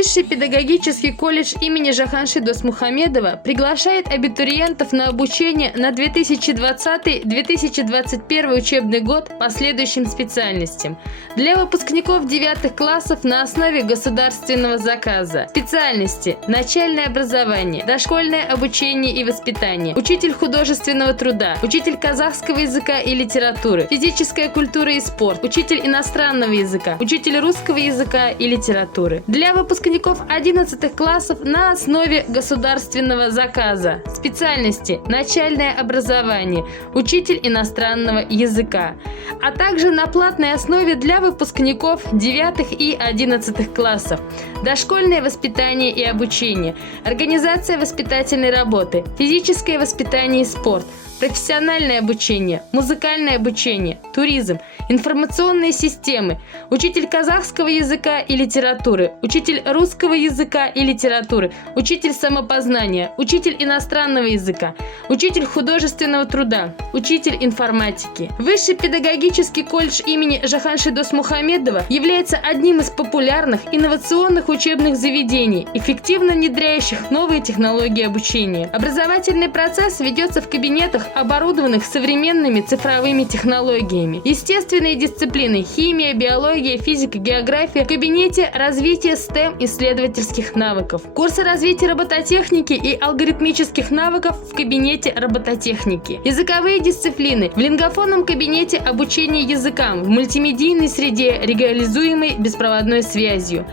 Высший педагогический колледж имени Жаханши Досмухамедова приглашает абитуриентов на обучение на 2020-2021 учебный год по следующим специальностям. Для выпускников 9 классов на основе государственного заказа. Специальности: начальное образование, дошкольное обучение и воспитание, учитель художественного труда, учитель казахского языка и литературы, физическая культура и спорт, учитель иностранного языка, учитель русского языка и литературы. Для выпускников 11 классов на основе государственного заказа. Специальности: начальное образование, учитель иностранного языка, а также на платной основе для выпускников 9 и 11 классов. Дошкольное воспитание и обучение, организация воспитательной работы, физическое воспитание и спорт, профессиональное обучение, музыкальное обучение, туризм, информационные системы, учитель казахского языка и литературы, учитель русского языка и литературы, учитель самопознания, учитель иностранного языка, учитель художественного труда, учитель информатики. Высший педагогический колледж имени Жаханши Досмухамедова является одним из популярных инновационных учебных заведений, эффективно внедряющих новые технологии обучения. Образовательный процесс ведется в кабинетах, оборудованных современными цифровыми технологиями. Естественные дисциплины: химия, биология, физика, география в кабинете развития STEM исследовательских навыков. Курсы развития робототехники и алгоритмических навыков в кабинете робототехники. Языковые дисциплины в лингофонном кабинете обучения языкам в мультимедийной среде, реализуемой беспроводной связью.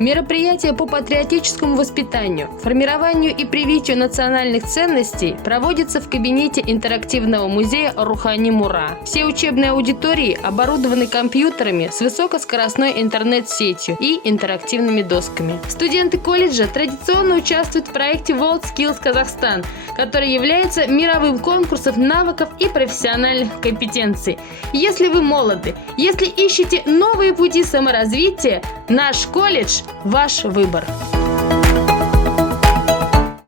Мероприятия по патриотическому воспитанию, формированию и привитию национальных ценностей проводятся в кабинете интерактивного музея Рухани Мура. Все учебные аудитории оборудованы компьютерами с высокоскоростной интернет-сетью и интерактивными досками. Студенты колледжа традиционно участвуют в проекте World Skills Kazakhstan, который является мировым конкурсом навыков и профессиональных компетенций. Если вы молоды, если ищете новые пути саморазвития, наш колледж – ваш выбор.